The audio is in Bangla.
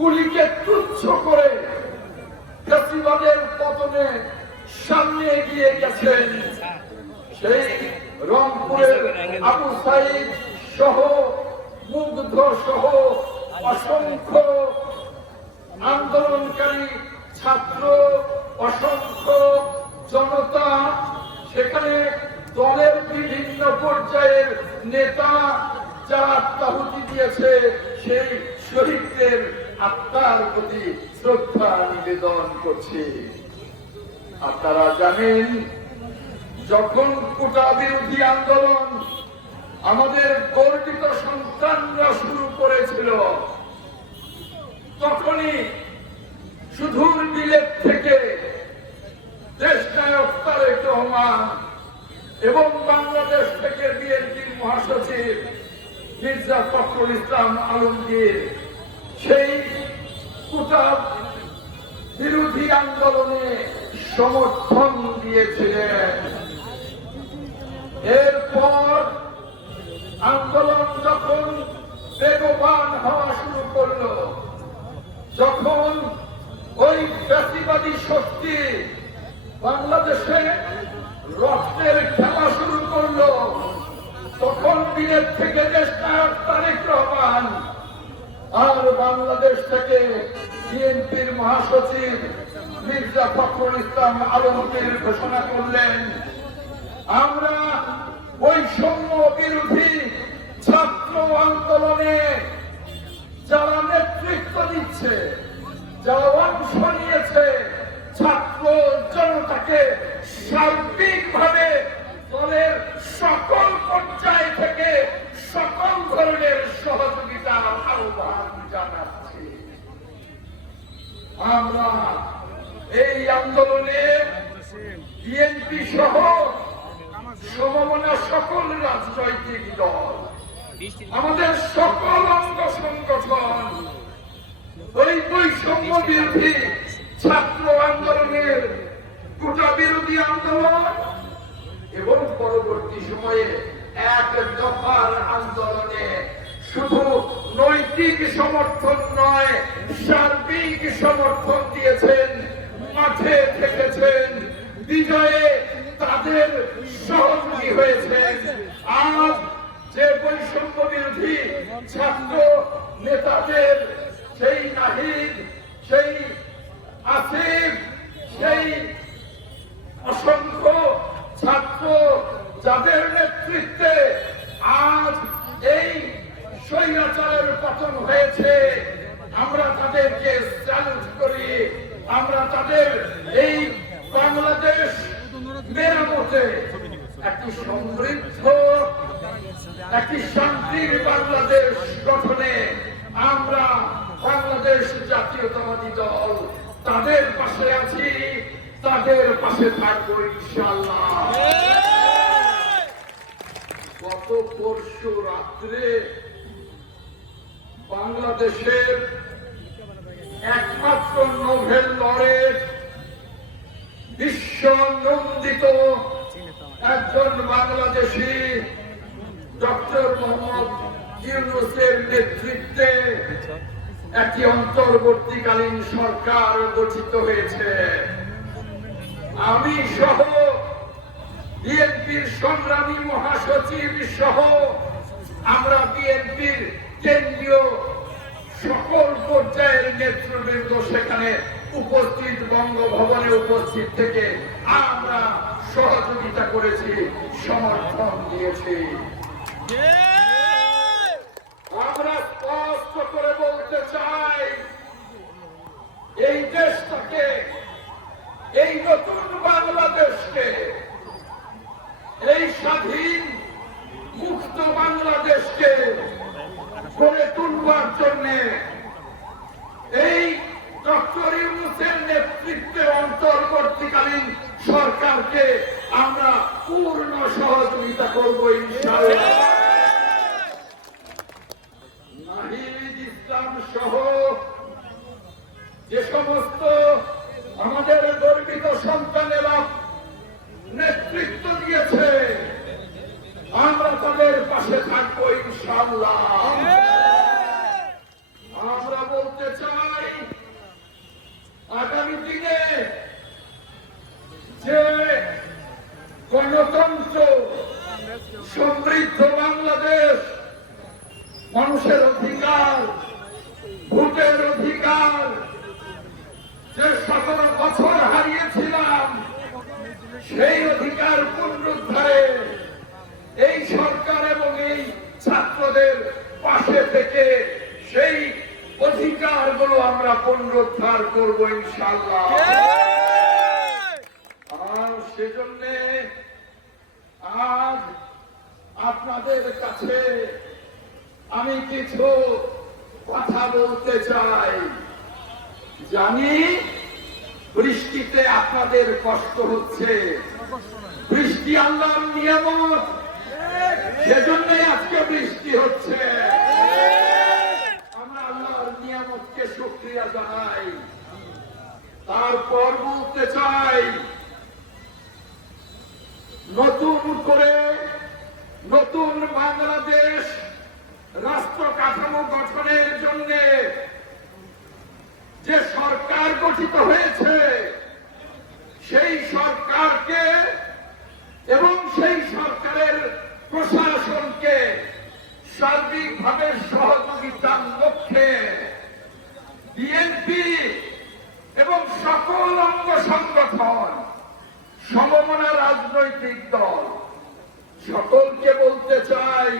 গুলিকে তুচ্ছ করে ফ্যাসিবাদের পতনে সামনে এগিয়ে গেছেন। সেই রংপুরের আবু সাইদ সহ মুগ্ধ সহ অসংখ্য আন্দোলনকারী ছাত্র, অসংখ্য জনতা, সেখানে দলের বিভিন্ন পর্যায়ের নেতা যারা আত্মাহুতি দিয়েছে, সেই শহীদদের আত্মার প্রতি শ্রদ্ধা নিবেদন করছে। আপনারা জানেন, যখন কোটা বিরোধী আন্দোলন আমাদের গর্বিত সন্তানরা শুরু করেছিল, তখনই সুদূর বিলেত থেকে দেশনায়ক তারেক রহমান এবং বাংলাদেশ থেকে বিএনপির মহাসচিব মির্জা ফখরুল ইসলাম আলমগীর সেই কোটা বিরোধী আন্দোলনে সমর্থন দিয়েছিলেন। এরপর আন্দোলন যখন বেগবান হওয়া শুরু করল, যখন ওই ফ্যাসিবাদী শক্তি বাংলাদেশে রক্তের খেলা শুরু করল, তখন বিলেত থেকে দেশনায়ক তারেক রহমান আর বাংলাদেশ থেকে বিএনপির মহাসচিব মির্জা ফখরুল ইসলাম আলমগীর ঘোষণা করলেন, আমরা বৈষম্য বিরোধী ছাত্র আন্দোলনে যারা নেতৃত্ব দিচ্ছে, যারা অংশ নিয়েছে, ছাত্র জনতাকে সার্বিকভাবে দলের সকল পর্যায় থেকে সকল ধরনের সহযোগিতার আহ্বান জানাচ্ছি। আমরা এই আন্দোলনে বিএনপি সহ সমমনা সকল রাজনৈতিক দল, আমাদের সকল অঙ্গ সংগঠন ওই বৈষম্য বিরোধী ছাত্র আন্দোলনের, কোটা বিরোধী আন্দোলন এবং পরবর্তী সময়ে এক দফার আন্দোলনে শুধু নৈতিক সমর্থন নয়, সার্বিক সমর্থন দিয়েছেন, মাঠে থেকেছেন, বিজয়ে তাদের সহযোগী হয়েছেন। আজ যে বৈষম্য বিরোধী ছাত্র নেতাদের, সেই নাহিদ, সেই আসিফ, সেই অসংখ্য ছাত্র যাদের নেতৃত্বে আজ এই স্বৈরাচারের পতন হয়েছে, আমরা তাদেরকে স্যালুট করি। আমরা তাদের এই বাংলাদেশ মেরামতে, একটি সমৃদ্ধ, একটি শান্তির বাংলাদেশ গঠনে আমরা বাংলাদেশ জাতীয়তাবাদী দল তাদের পাশে আছি, তাদের পাশে থাকবো ইনশাআল্লাহ। গত পরশু রাত্রে বাংলাদেশের একমাত্র নোবেল লরেট, বিশ্ব নন্দিত একজন বাংলাদেশী ডক্টর মোহাম্মদ ইউনূসের নেতৃত্বে একটি অন্তর্বর্তীকালীন সরকার গঠিত হয়েছে। আমি সহ বিএনপির সংগ্রামী মহাসচিব সহ আমরা বিএনপির কেন্দ্রীয় সকল পর্যায়ের নেতৃবৃন্দ সেখানে উপস্থিত, বঙ্গভবনে উপস্থিত থেকে আমরা সহযোগিতা করেছি, সমর্থন দিয়েছি। আমরা স্পষ্ট করে বলতে চাই, এই দেশটাকে, এই নতুন বাংলাদেশকে, এই স্বাধীন মুক্ত বাংলাদেশকে গড়ে তুলবার জন্য এই ডক্টর ইউনূসের নেতৃত্বে অন্তর্বর্তীকালীন সরকারকে আমরা পূর্ণ সহযোগিতা করবো ইনশাআল্লাহ। নাহিদ ইসলাম সহ যে সমস্ত আমাদের গর্বিত সন্তানেরা নেতৃত্ব দিয়েছে, আমরা তাদের পাশে থাকবো ইনশাআল্লাহ। আমরা বলতে চাই, আমরা পুনরুদ্ধার করবো ইনশাআল্লাহ। আর সেজন্য আজ আপনাদের কাছে আমি কিছু কথা বলতে চাই। জানি বৃষ্টিতে আপনাদের কষ্ট হচ্ছে, বৃষ্টি আল্লাহর নিয়ামত, সেজন্যই আজকে বৃষ্টি হচ্ছে। আমরা আল্লাহর নিয়ামতকে শুকরিয়া জানাই। তারপর বলতে চাই, নতুন করে নতুন বাংলাদেশ রাষ্ট্র কাঠামো গঠনের জন্য যে সরকার গঠিত হয়েছে, সেই সরকারকে এবং সেই সরকারের প্রশাসনকে সার্বিকভাবে সহযোগিতার লক্ষ্যে বিএনপি এবং সকল অঙ্গ সংগঠন, সমমনা রাজনৈতিক দল সকলকে বলতে চাই,